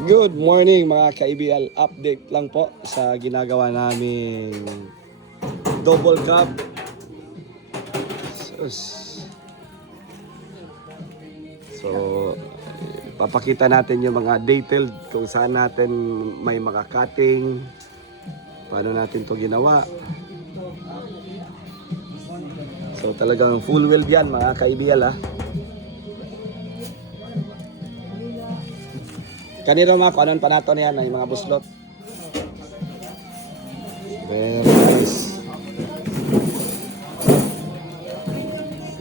Good morning mga ka-IBL. Update lang po sa ginagawa naming double cup. So, papakita natin yung mga detailed kung saan natin may mga cutting, paano natin to ginawa. So talagang full weld yan mga ka-IBL ha. Kanina mga kanon pa nato na yan yung mga buslot. Very nice.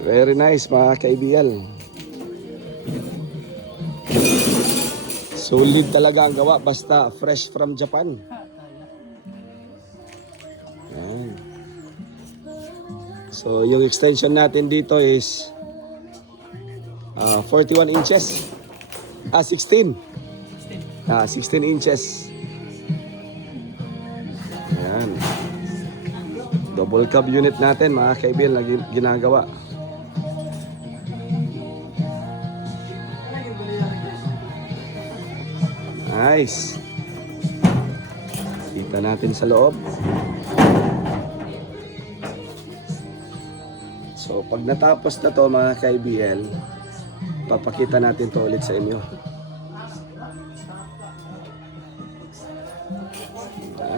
Very nice mga ka-IBL. Solid talaga ang gawa basta fresh from Japan. Yan. So yung extension natin dito is 41 inches. 16. 16 inches. Ayan. Double cab unit natin mga ka-IBL na ginagawa. Nice. Kita natin sa loob. So pag natapos na to mga ka-IBL, papakita natin to ulit sa inyo.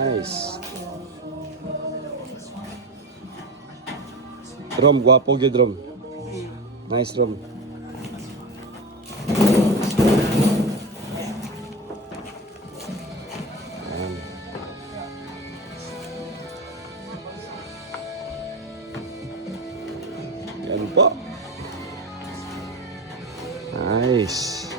Nice. Rom, guwapo gid Rom. Nice Rom. Yan po. Nice.